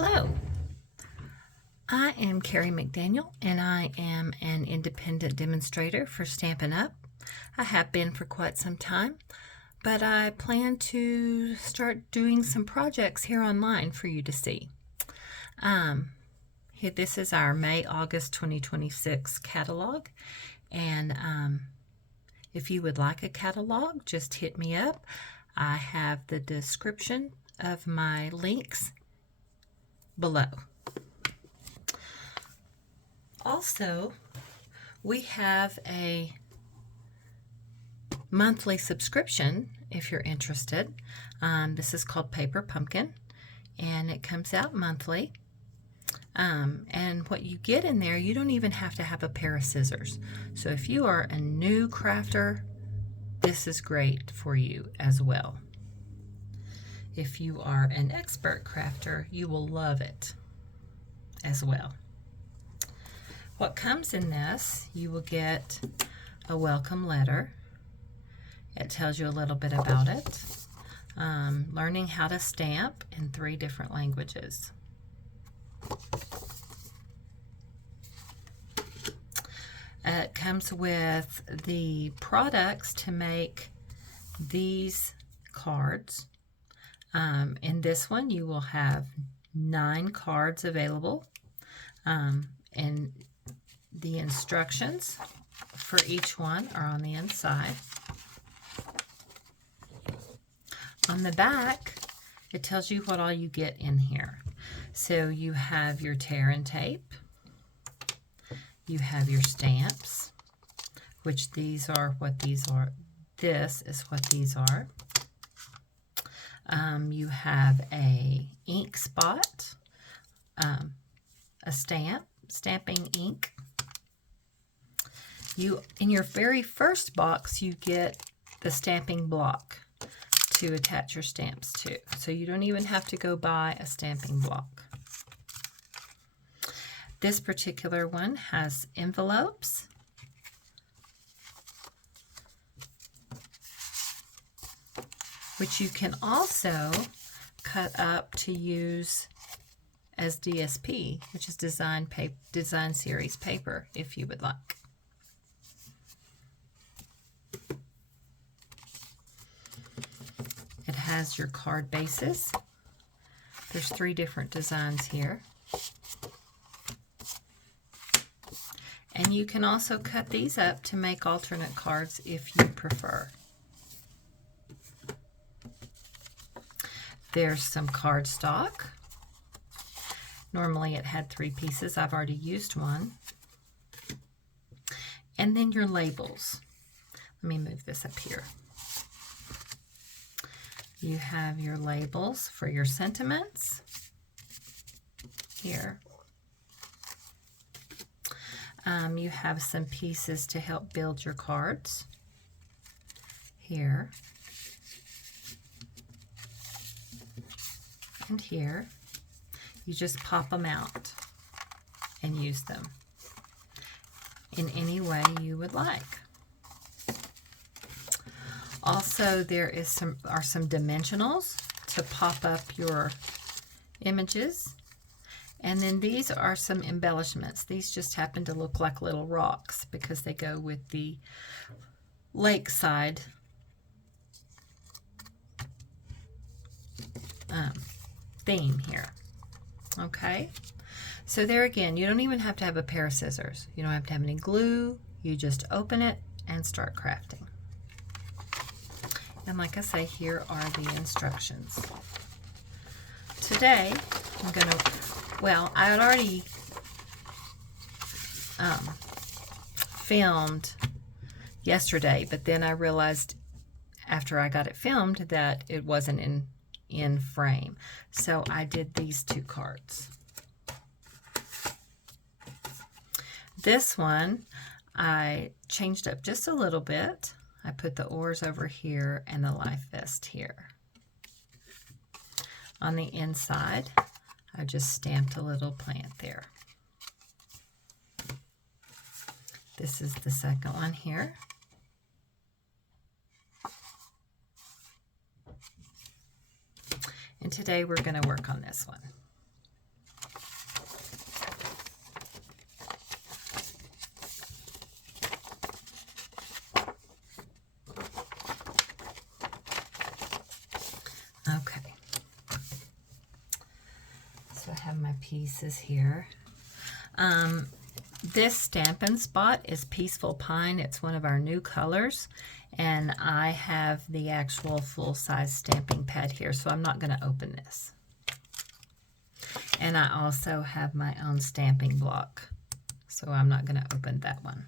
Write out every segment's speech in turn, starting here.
Hello, I am Carrie McDaniel and I am an independent demonstrator for Stampin' Up. I have been for quite some time, but I plan to start doing some projects here online for you to see. This is our May-August 2026 catalog, and if you would like a catalog, just hit me up. I have the description of my links below. Also, we have a monthly subscription if you're interested. This is called Paper Pumpkin, and it comes out monthly. And what you get in there, you don't even have to have a pair of scissors. So if you are a new crafter, this is great for you as well. If you are an expert crafter, you will love it as well. What comes in this, you will get a welcome letter. It tells you a little bit about it. Learning how to stamp in 3 different languages. It comes with the products to make these cards. In this one, you will have 9 cards available, and the instructions for each one are on the inside. On the back, it tells you what all you get in here. So you have your tear and tape, you have your stamps, which these are what these are. This is what these are. You have a ink spot, a stamping ink. In your very first box, you get the stamping block to attach your stamps to. So you don't even have to go buy a stamping block. This particular one has envelopes. Which you can also cut up to use as DSP, which is design series paper, if you would like. It has your card bases. There's 3 different designs here. And you can also cut these up to make alternate cards if you prefer. There's some cardstock. Normally it had 3 pieces. I've already used one. And then your labels. Let me move this up here. You have your labels for your sentiments here. You have some pieces to help build your cards here. And here, you just pop them out and use them in any way you would like. Also, there are some dimensionals to pop up your images. And then these are some embellishments. These just happen to look like little rocks because they go with the Lakeside theme here. Okay, so there again, you don't even have to have a pair of scissors. You don't have to have any glue. You just open it and start crafting. And like I say, here are the instructions. Today, I'm going to, well, I had already filmed yesterday, but then I realized after I got it filmed that it wasn't in frame. So I did these 2 cards. This one I changed up just a little bit. I put the oars over here and the life vest here. On the inside, I just stamped a little plant there. This is the second one here. And today we're going to work on this one. have my pieces here. This Stampin' Spot is Peaceful Pine. It's one of our new colors, and I have the actual full-size stamping pad here, so I'm not going to open this. And I also have my own stamping block, so I'm not going to open that one.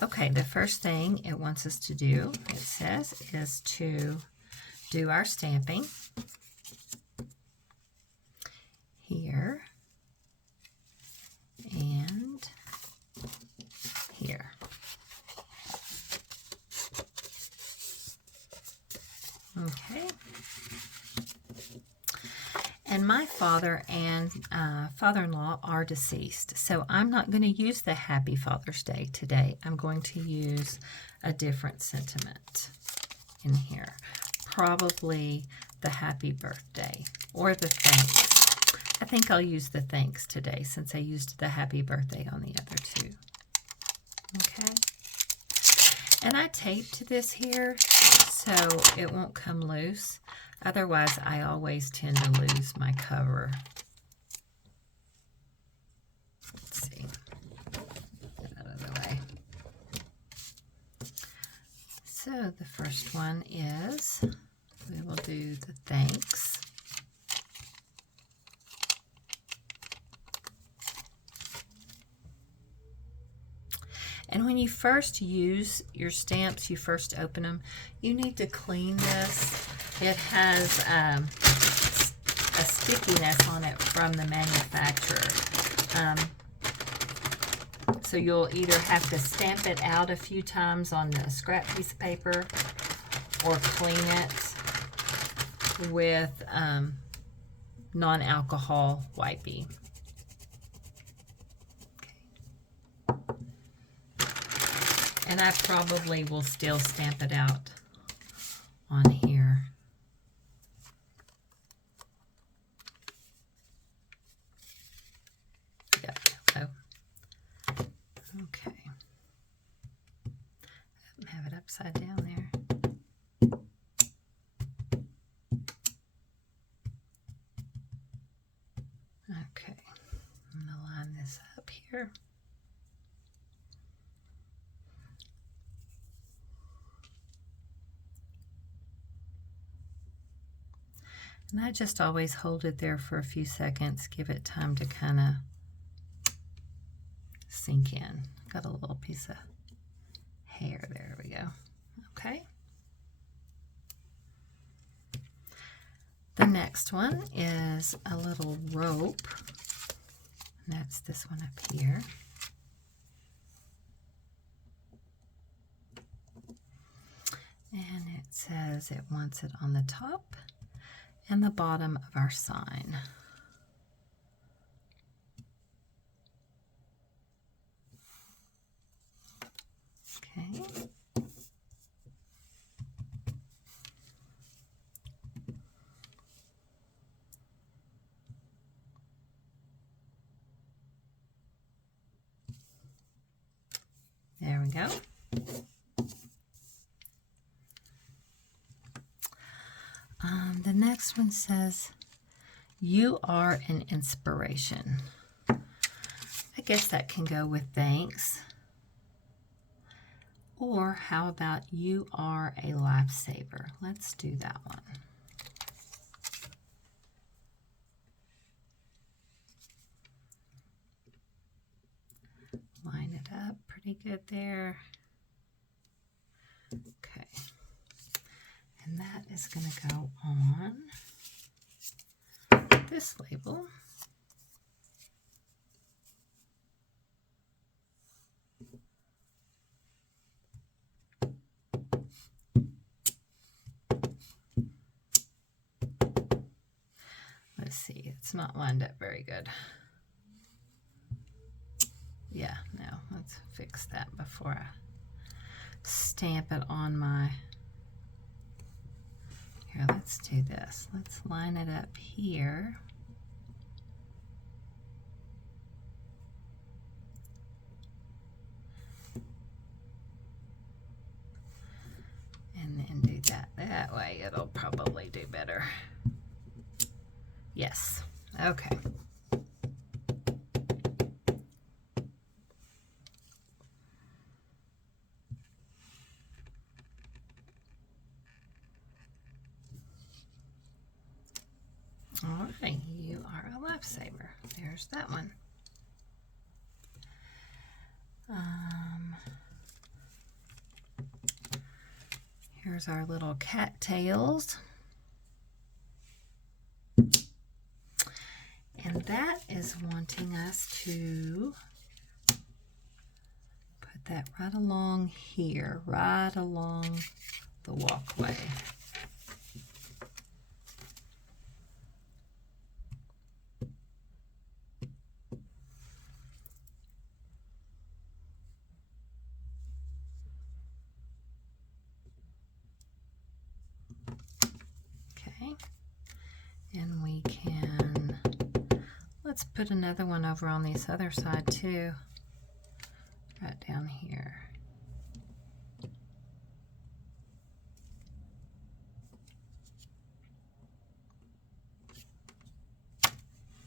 Okay, the first thing it wants us to do, it says, is to do our stamping here and here. Okay. And my father and father-in-law are deceased, so I'm not going to use the Happy Father's Day today. I'm going to use a different sentiment in here. Probably the Happy Birthday or the Thanks. I think I'll use the Thanks today since I used the Happy Birthday on the other two. Okay. And I taped this here so it won't come loose. Otherwise, I always tend to lose my cover. Let's see. Get out of the way. So the first one is, we will do the Thanks. And when you first use your stamps, you first open them, you need to clean this. It has a stickiness on it from the manufacturer. So you'll either have to stamp it out a few times on a scrap piece of paper or clean it with non-alcohol wipey. And I probably will still stamp it out on here. Yep, so, okay. Have it upside down there. Okay, I'm going to line this up here. And I just always hold it there for a few seconds, give it time to kind of sink in. Got a little piece of hair, there we go. Okay. The next one is a little rope, and that's this one up here. And it says it wants it on the top and the bottom of our sign. Okay. There we go. The next one says, "You are an inspiration." I guess that can go with thanks. Or how about "You are a lifesaver"? Let's do that one. Line it up pretty good there. Okay. And that is going to go on this label. Let's see, it's not lined up very good. Yeah, no, let's fix that before I stamp it on my... Here, let's do this. Let's line it up here. And then that way it'll probably do better. Yes, okay. All right, you are a lifesaver. There's that one. Here's our little cattails. And that is wanting us to put that right along here, right along the walkway. Okay, and we can, let's put another one over on this other side too, right down here.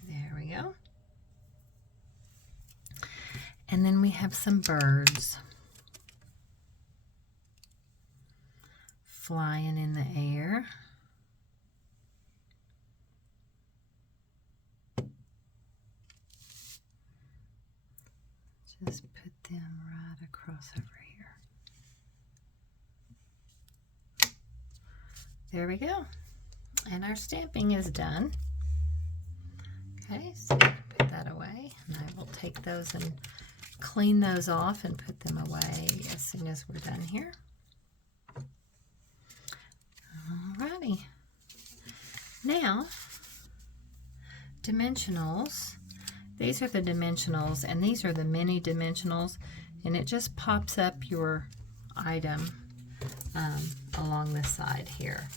There we go. And then we have some birds flying in the air. Just put them right across over here. There we go. And our stamping is done. Okay, so put that away. And I will take those and clean those off and put them away as soon as we're done here. Alrighty. Now, dimensionals. These are the dimensionals, and these are the mini dimensionals, and it just pops up your item along the side here.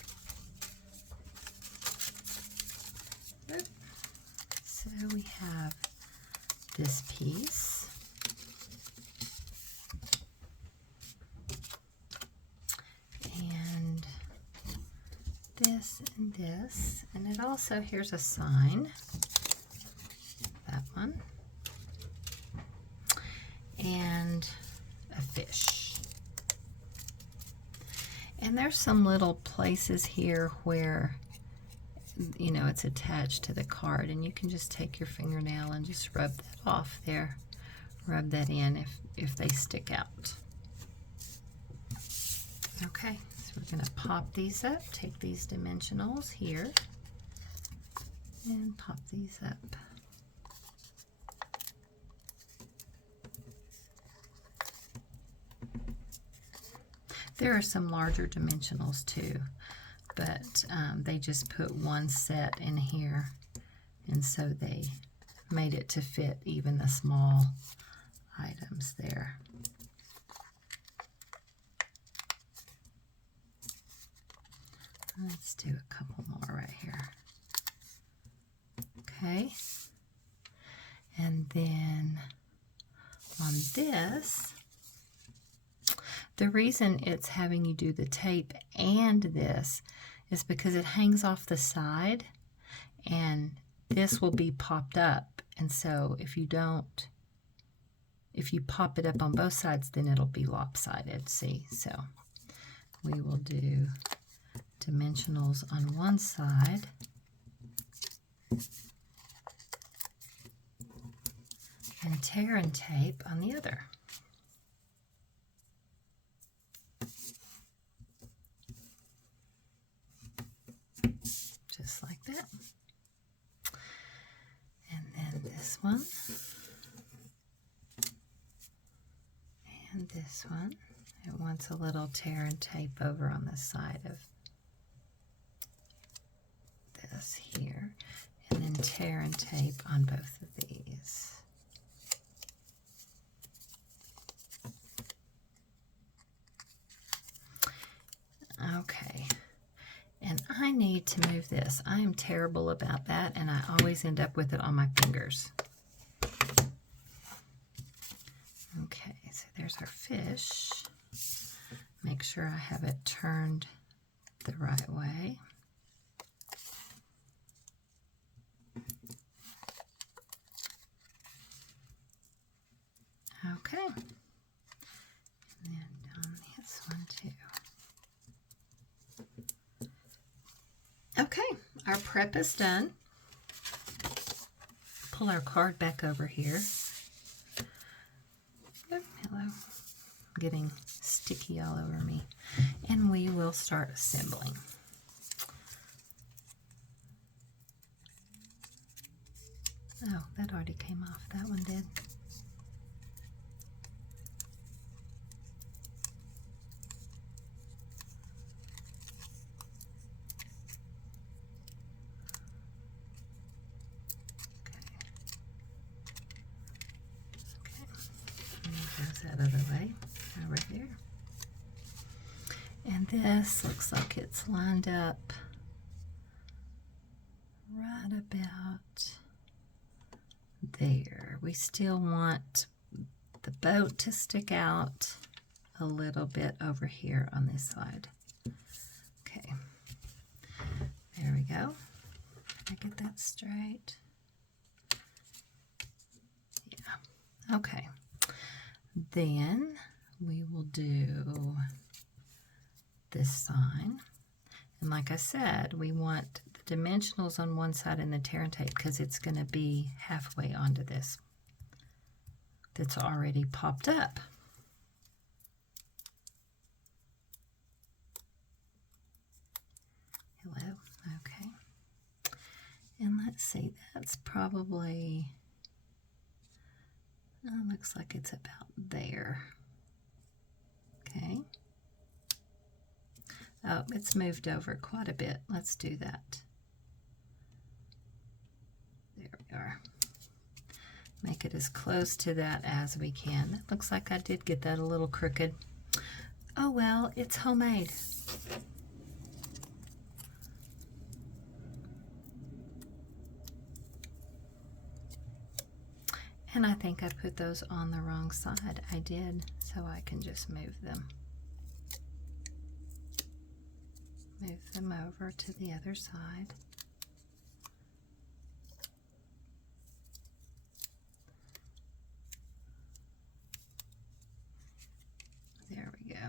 So we have this piece. And this, and it also, here's a sign, that one, and a fish. And there's some little places here where, you know, it's attached to the card, and you can just take your fingernail and just rub that off there, rub that in if they stick out. Okay, so we're going to pop these up, take these dimensionals here, and pop these up. There are some larger dimensionals too, but they just put one set in here, and so they made it to fit even the small items there. Let's do a couple more right here. Okay, and then on this, the reason it's having you do the tape and this is because it hangs off the side, and this will be popped up, and so if you pop it up on both sides, then it'll be lopsided, see? So we will do dimensionals on one side and tear and tape on the other. Just like that. And then this one. And this one. It wants a little tear and tape over on the side of this here. And then tear and tape on both of these. Okay. And I need to move this. I am terrible about that, and I always end up with it on my fingers. Okay, so there's our fish. Make sure I have it turned the right way. Okay. And then on this one too. Okay, our prep is done. Pull our card back over here. Oh, hello. Getting sticky all over me. And we will start assembling. Oh, that already came off. That one did. That other way over there, and this looks like it's lined up right about there. We still want the boat to stick out a little bit over here on this side. Okay, there we go. Did I get that straight? Yeah, okay. Then we will do this sign. And like I said, we want the dimensionals on one side and the tear and tape because it's going to be halfway onto this that's already popped up. Hello. Okay. And let's see, that's probably... looks like it's about there. Okay. Oh, it's moved over quite a bit. Let's do that. There we are. Make it as close to that as we can. It looks like I did get that a little crooked. Oh well, it's homemade. And I think I put those on the wrong side. I did, so I can just move them. Move them over to the other side. There we go.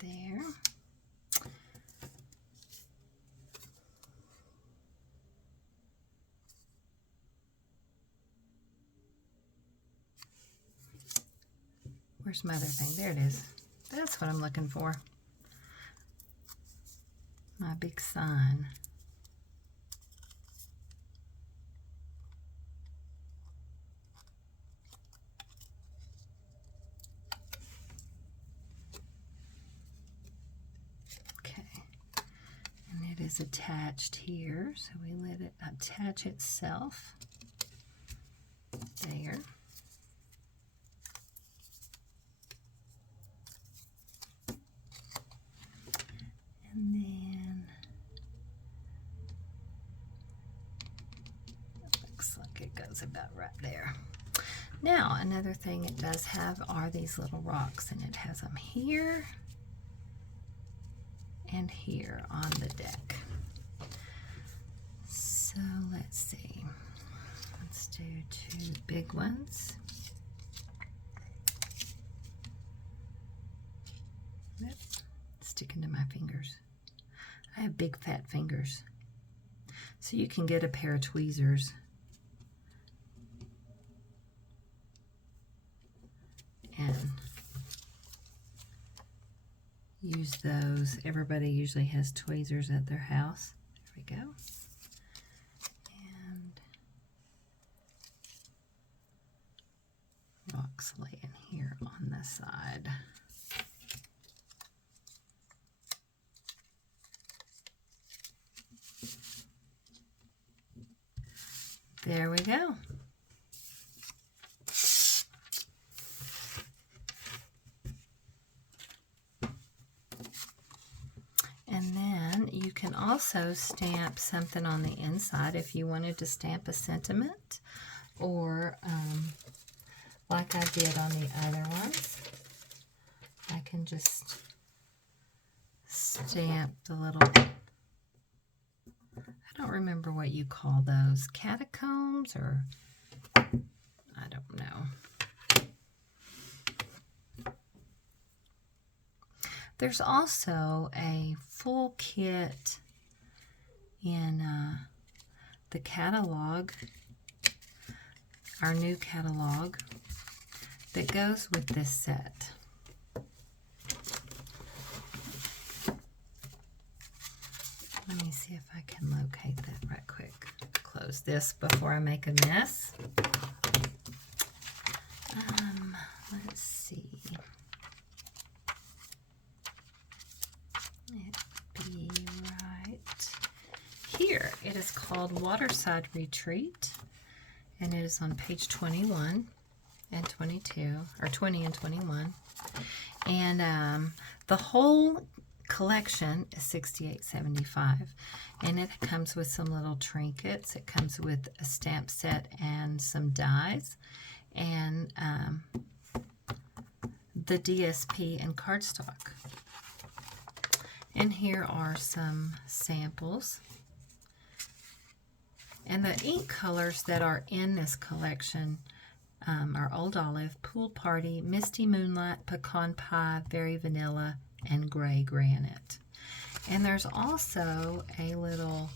There. Where's my other thing? There it is. That's what I'm looking for. My big sign. Okay. And it is attached here, so we let it attach itself. There. And then it looks like it goes about right there. Now, another thing it does have are these little rocks, and it has them here and here on the deck. So let's see. Let's do 2 big ones. Oops, sticking to my fingers. I have big fat fingers. So you can get a pair of tweezers and use those. Everybody usually has tweezers at their house. There we go. And rocks laying here on the side. There we go. And then you can also stamp something on the inside if you wanted to stamp a sentiment, or like I did on the other ones, I can just stamp the little, I don't remember what you call those, catacombs, or I don't know. There's also a full kit in the catalog, our new catalog, that goes with this set. Let me see if I can locate that right quick. Close this before I make a mess. Let's see. It'd be right here. It is called Waterside Retreat, and it is on page 21 and 22, or 20 and 21. And the whole collection is $68.75, and it comes with some little trinkets. It comes with a stamp set and some dies, and the DSP and cardstock. And here are some samples. And the ink colors that are in this collection are Old Olive, Pool Party, Misty Moonlight, Pecan Pie, Very Vanilla, and Gray Granite. And there's also a little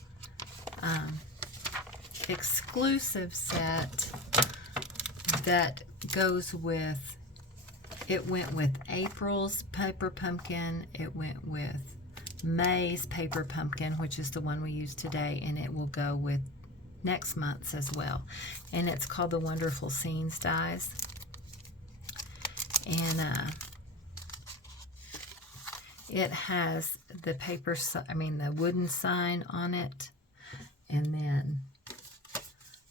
exclusive set that goes with, it went with April's Paper Pumpkin, it went with May's Paper Pumpkin, which is the one we use today, and it will go with next month's as well. And it's called the Wonderful Scenes Dies. And it has the paper, the wooden sign on it, and then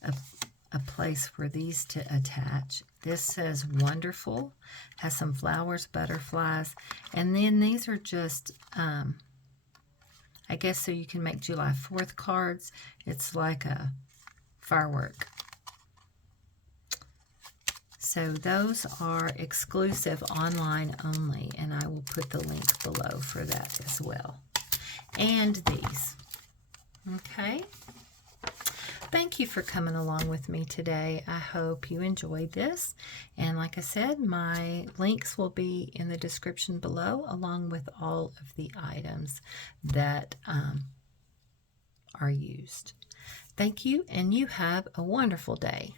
a place for these to attach. This says Wonderful, has some flowers, butterflies, and then these are just, I guess so you can make July 4th cards. It's like a firework. So those are exclusive, online only, and I will put the link below for that as well. And these. Okay? Thank you for coming along with me today. I hope you enjoyed this. And like I said, my links will be in the description below, along with all of the items that are used. Thank you, and you have a wonderful day.